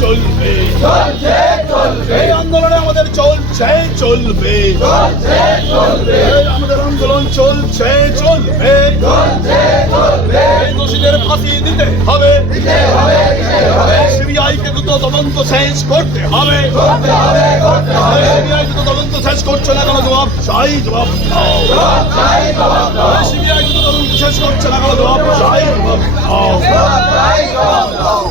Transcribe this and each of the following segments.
চলবে। এই আন্দোলনে আমাদের চলছে চলবে। এই আমাদের আন্দোলন চলছে চলবে। এই দোষীদের ফাঁসি দিতে হবে। সিবিআই কে দ্রুত তদন্ত শেষ করতে হবে। সিবিআই দ্রুত তদন্ত শেষ করছে না কেন জবাব? চাই জবাব দাও। সিবিআই দ্রুত তদন্ত শেষ করছে না কেন জবাব? চাই জবাব দাও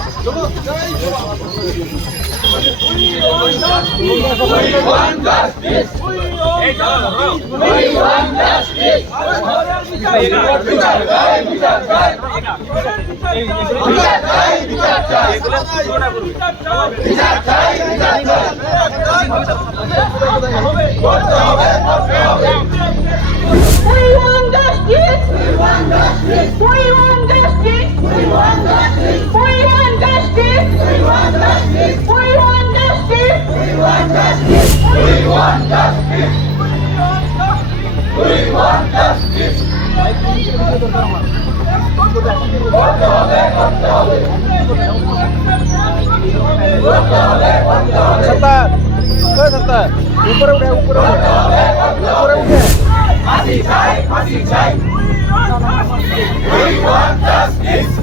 We want justice. We want justice. We want justice. We want justice. করতে হবে করতে হবে করতে হবে করতে হবে সরকার ওই সরকার উপরে উঠে উপরে উঠে উপরে উঠে ফাঁসি চাই ফাঁসি চাই We want justice.